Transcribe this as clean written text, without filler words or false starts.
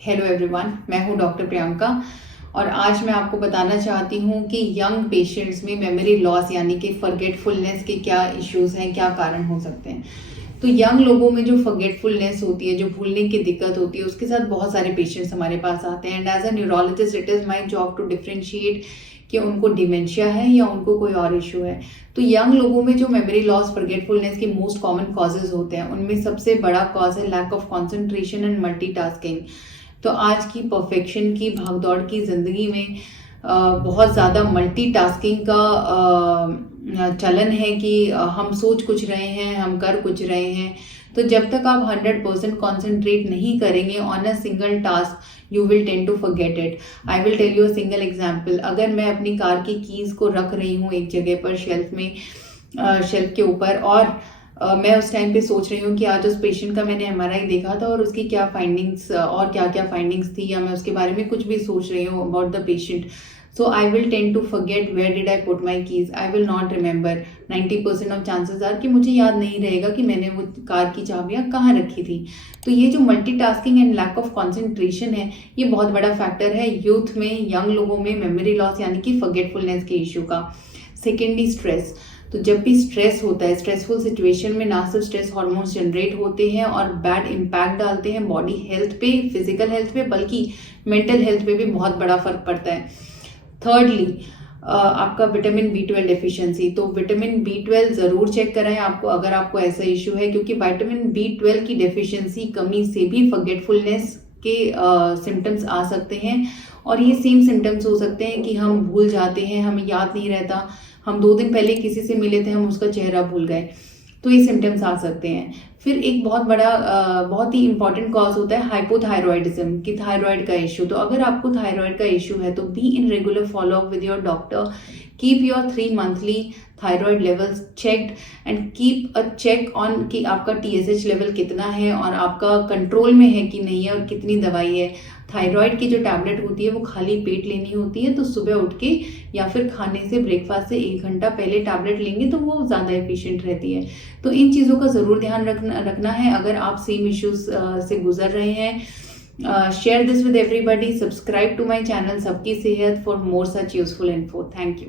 Hello everyone, मैं हूं doctor Priyanka और आज मैं आपको बताना चाहती हूं कि यंग पेशेंट्स में मेमोरी लॉस यानी कि फॉरगेटफुलनेस के क्या इश्यूज हैं, क्या कारण हो सकते हैं। तो यंग लोगों में जो फॉरगेटफुलनेस होती है, जो भूलने की दिक्कत होती है, उसके साथ बहुत सारे पेशेंट्स हमारे पास आते हैं। And as a neurologist it is my job to differentiate कि उनको डिमेंशिया है या उनको कोई और इशू है। तो यंग लोगों में जो मेमोरी लॉस फॉरगेटफुलनेस के मोस्ट कॉमन कॉजेज होते हैं, उनमें सबसे बड़ा कॉज है lack of concentration and multitasking. तो आज की परफेक्शन की भागदौड़ की जिंदगी में बहुत ज़्यादा मल्टीटास्किंग का चलन है कि हम सोच कुछ रहे हैं, हम कर कुछ रहे हैं। तो जब तक आप 100% कॉन्सेंट्रेट नहीं करेंगे on a single task, you will tend to forget it. I will tell you a single example. अगर मैं अपनी कार की कीज को रख रही हूँ एक जगह पर शेल्फ में, शेल्फ के ऊपर, और मैं उस टाइम पे सोच रही हूँ कि आज उस पेशेंट का मैंने एमआरआई देखा था और उसकी क्या फाइंडिंग्स और क्या क्या फाइंडिंग्स थी, या मैं उसके बारे में कुछ भी सोच रही हूँ about the patient. So I will tend to forget where did I put my keys. I will not remember. 90% of chances are कि मुझे याद नहीं रहेगा कि मैंने वो कार की चाबियाँ कहाँ रखी थी। तो ये जो multitasking and lack of concentration है, ये बहुत बड़ा फैक्टर है यूथ में, यंग लोगों में मेमोरी लॉस यानी कि फॉरगेटफुलनेस के इशू का। Secondly stress. तो जब भी स्ट्रेस होता है, स्ट्रेसफुल सिचुएशन में ना सिर्फ स्ट्रेस हार्मोन्स जनरेट होते हैं और बैड इम्पैक्ट डालते हैं बॉडी हेल्थ पे, फिजिकल हेल्थ पे, बल्कि मेंटल हेल्थ पे भी बहुत बड़ा फर्क पड़ता है। थर्डली आपका विटामिन बी 12 डेफिशिएंसी। तो विटामिन बी 12 जरूर चेक कराएं आपको, अगर आपको ऐसा इशू है, क्योंकि विटामिन बी 12 की डेफिशिएंसी, कमी से भी फॉरगेटफुलनेस के सिम्टम्स आ सकते हैं। और ये सेम सिम्टम्स हो सकते हैं कि हम भूल जाते हैं, हमें याद नहीं रहता, हम 2 दिन पहले किसी से मिले थे, हम उसका चेहरा भूल गए। तो ये सिम्टम्स आ सकते हैं। फिर एक बहुत बड़ा बहुत ही इंपॉर्टेंट कॉज होता है हाइपोथायरॉयडिज्म की, थायराइड का इशू। तो अगर आपको थायराइड का इशू है तो be in regular follow up with your doctor. Keep your 3 monthly thyroid levels checked and keep a check on कि आपका TSH लेवल कितना है और आपका कंट्रोल में है कि नहीं है और कितनी दवाई है। थायराइड की जो टैबलेट होती है वो खाली पेट लेनी होती है। तो सुबह उठ के या फिर खाने से, ब्रेकफास्ट से 1 घंटा पहले टैबलेट लेंगे तो वो ज़्यादा एफिशिएंट रहती है। तो इन चीज़ों का ज़रूर ध्यान रखना है अगर आप सेम इश्यूज से गुजर रहे हैं। Share this with everybody. Subscribe to my channel सबकी सेहत for more such useful info. Thank you.